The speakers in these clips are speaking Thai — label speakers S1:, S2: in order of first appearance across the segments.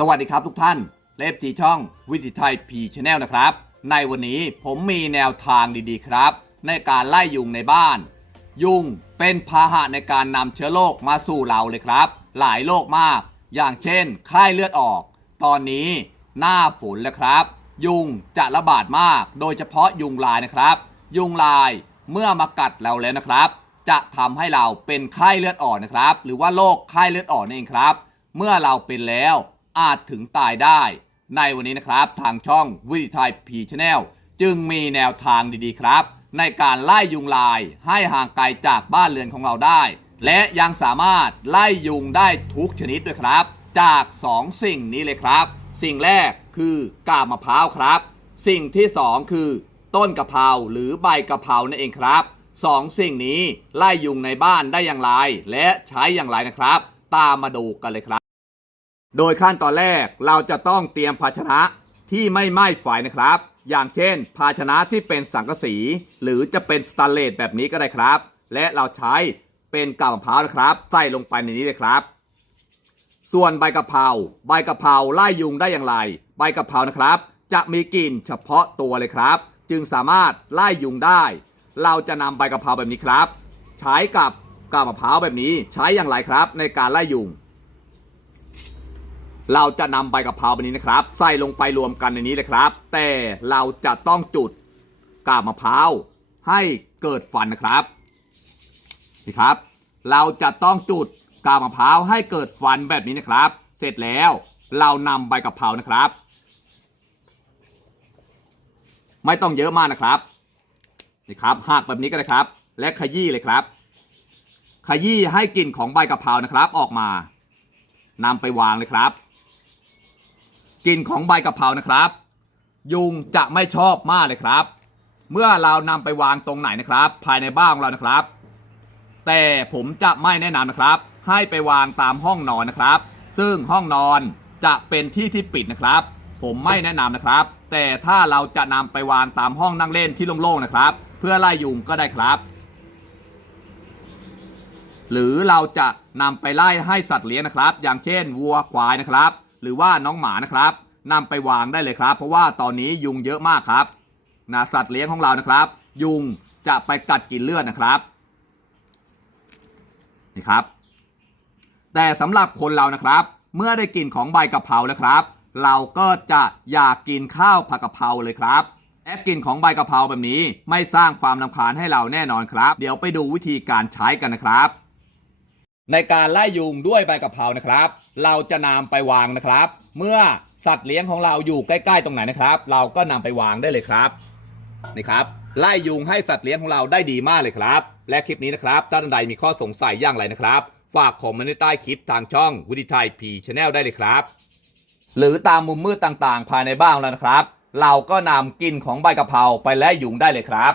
S1: สวัสดีครับทุกท่าน เลฟจีช่องวิถีไทยพีชแนลนะครับ ในวันนี้ผมมีแนวทางดีๆครับ ในการไล่ยุงในบ้าน ยุงเป็นพาหะในการนำเชื้อโรคมาสู่เราเลยครับ หลายโรคมาก อย่างเช่นไข้เลือดออก ตอนนี้หน้าฝนแล้วครับ ยุงจะระบาดมาก โดยเฉพาะยุงลายนะครับ ยุงลายเมื่อมากัดเราแล้วนะครับ จะทำให้เราเป็นไข้เลือดออกนะครับ หรือว่าโรคไข้เลือดออกนั่นเองครับ เมื่อเราเป็นแล้ว อาจถึงตายได้ ในวันนี้นะครับทางช่องวิถีไทยพีชแนลจึงมีแนวทางดีๆครับ ในการไล่ยุงลายให้ห่างไกลจากบ้านเรือนของเราได้ และยังสามารถไล่ยุงได้ทุกชนิดด้วยครับ จาก 2 สิ่งนี้เลยครับ สิ่งแรกคือกาบมะพร้าวครับ สิ่งที่ 2 คือ ต้นกะเพราหรือใบกะเพรานั่นเองครับสองสิ่งนี้ไล่ยุงในบ้านได้อย่างไร และใช้อย่างไรนะครับ ตามมาดูกันเลยครับ โดยขั้นตอนแรกเราจะต้องเตรียมภาชนะที่ไม่ไหม้ไฟนะครับ อย่างเช่น ภาชนะที่เป็นสังกะสี หรือจะเป็นสแตนเลสแบบนี้ก็ได้ครับ และเราใช้เป็นกาบมะพร้าวนะครับ ใส่ลงไปในนี้เลยครับ ส่วนใบกะเพราใบกะเพราไล่ยุงได้อย่างไร ใบกะเพรานะครับ จะมีกลิ่นเฉพาะตัวเลยครับ จึงสามารถไล่ยุงได้ เราจะนำใบกะเพราแบบนี้ครับ ใช้กับกาบมะพร้าวแบบนี้ใช้อย่างไรครับ ในการไล่ยุง เราจะนำใบกะเพราแบบนี้นะครับ ใส่ลงไปรวมกันในนี้เลยครับ แต่เราจะต้องจุดกาบมะพร้าวให้เกิดฟันนะครับสิครับ เราจะต้องจุดกาบมะพร้าวให้เกิดฟันแบบนี้นะครับ เสร็จแล้วเรานำใบกะเพรานะครับ ไม่ต้องเยอะมากนะครับนี่ครับหักแบบนี้ก็ได้ครับ และขยี้เลยครับ ขยี้ให้กลิ่นของใบกะเพรานะครับออกมานำไปวางเลยครับ กลิ่นของใบกะเพรานะครับ ยุงจะไม่ชอบมากเลยครับ เมื่อเรานำไปวางตรงไหนนะครับ ภายในบ้านของเรานะครับ แต่ผมจะไม่แนะนำนะครับ ให้ไปวางตามห้องนอนนะครับ ซึ่งห้องนอนจะเป็นที่ที่ปิดนะครับ ผมไม่แนะนำนะครับ แต่ถ้าเราจะนำไปวางตามห้องนั่งเล่นที่โล่งๆนะครับ เพื่อไล่ยุงก็ได้ครับ หรือเราจะนำไปไล่ให้สัตว์เลี้ยงนะครับ อย่างเช่นวัวควายนะครับ หรือว่าน้องหมานะครับนำไปวางได้เลยครับ เพราะว่าตอนนี้ยุงเยอะมากครับนะสัตว์เลี้ยงของเรานะครับ ยุงจะไปกัดกินเลือดนะครับนี่ครับ แต่สำหรับคนเรานะครับ เมื่อได้กลิ่นของใบกะเพราแล้วครับ เราก็จะอยากกินข้าวผัดกะเพราเลยครับและกลิ่นของใบกะเพราแบบนี้ไม่สร้างความรำคาญให้เราแน่นอนครับ เดี๋ยวไปดูวิธีการใช้กันนะครับ ในการไล่ยุงด้วยใบกะเพรานะครับ เราจะนำไปวางนะครับ เมื่อสัตว์เลี้ยงของเราอยู่ใกล้ ๆ ตรงไหนนะครับ เราก็นำไปวางได้เลยครับนี่ครับไล่ยุงให้สัตว์เลี้ยงของเราได้ดีมากเลยครับ และคลิปนี้นะครับท่านใดมีข้อสงสัยอย่างไรนะครับ ฝากคอมเมนต์ใต้คลิปทางช่องวิดีไทยพีชแนลได้เลยครับ หรือตามมุมมืดต่างๆ ภายในบ้านของเรานะครับ เราก็นำกลิ่นของใบกะเพราไปไล่ยุงได้เลยครับ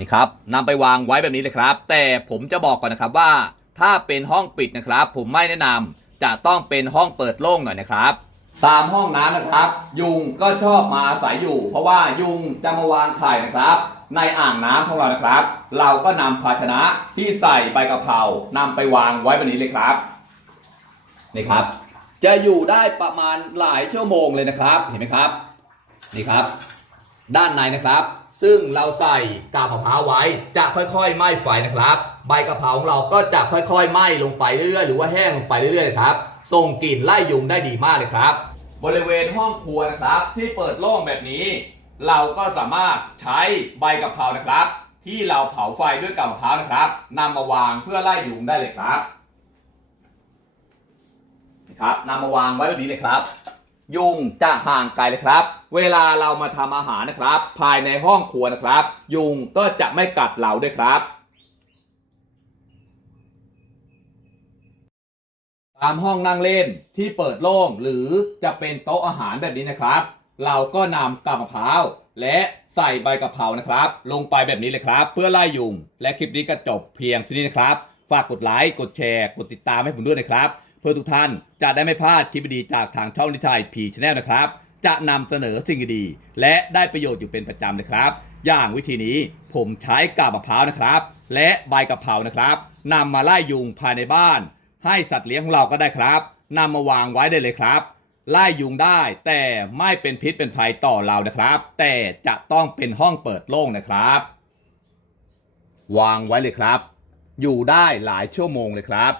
S1: นี่ครับนำไปวางไว้แบบนี้เลยครับ แต่ผมจะบอกก่อนนะครับว่า ถ้าเป็นห้องปิดนะครับ ผมไม่แนะนำจะต้องเป็นห้องเปิดโล่งหน่อยนะครับตามห้องน้ำนะครับ ยุงก็ชอบมาอาศัยอยู่ เพราะว่ายุงจะมาวางไข่นะครับ ในอ่างน้ำของเรานะครับ เราก็นำภาชนะที่ใส่ใบกะเพรานำไปวางไว้แบบนี้เลยครับนี่ครับ จะอยู่ได้ประมาณหลายชั่วโมงเลยนะครับเห็นไหมครับนี่ครับ ด้านในนะครับ ซึ่งเราใส่กาบมะพร้าวไว้จะค่อยๆไหม้ไฟนะครับ ใบกะเพราของเราก็จะค่อยๆไหม้ลงไปเรื่อยๆหรือว่าแห้งลงไปเรื่อยๆเลยครับส่งกลิ่นไล่ยุงได้ดีมากเลยครับ บริเวณห้องครัวนะครับ ที่เปิดโล่งแบบนี้ เราก็สามารถใช้ใบกะเพรานะครับ ที่เราเผาไฟด้วยกาบมะพร้าวนะครับนำมาวางเพื่อไล่ยุงได้เลยครับนะครับนำมาวางไว้แบบนี้เลยครับ ยุงจะห่างไกลเลยครับ เวลาเรามาทำอาหารนะครับ ภายในห้องครัวนะครับ ยุงก็จะไม่กัดเราด้วยครับ ตามห้องนั่งเล่นที่เปิดโล่งหรือจะเป็นโต๊ะอาหารแบบนี้นะครับ เราก็นำกาบมะพร้าวและใส่ใบกะเพรานะครับ ลงไปแบบนี้เลยครับ เพื่อไล่ยุง และคลิปนี้ก็จบเพียงเท่านี้นะครับ ฝากกดไลค์กดแชร์ กดติดตามให้ผมด้วยนะครับ เพื่อทุกท่านจะได้ไม่พลาดคลิปดีจากทางช่องนิชัยพีชแนลนะครับ จะนำเสนอสิ่งดีๆและได้ประโยชน์อยู่เป็นประจำนะครับ อย่างวิธีนี้ผมใช้กาบมะพร้าวนะครับ และใบกะเพรานะครับนำมาไล่ยุงภายในบ้าน ให้สัตว์เลี้ยงของเราก็ได้ครับนำมาวางไว้ได้เลยครับไล่ยุงได้แต่ไม่เป็นพิษเป็นภัยต่อเรานะครับ แต่จะต้องเป็นห้องเปิดโล่งนะครับ วางไว้เลยครับ อยู่ได้หลายชั่วโมงเลยครับ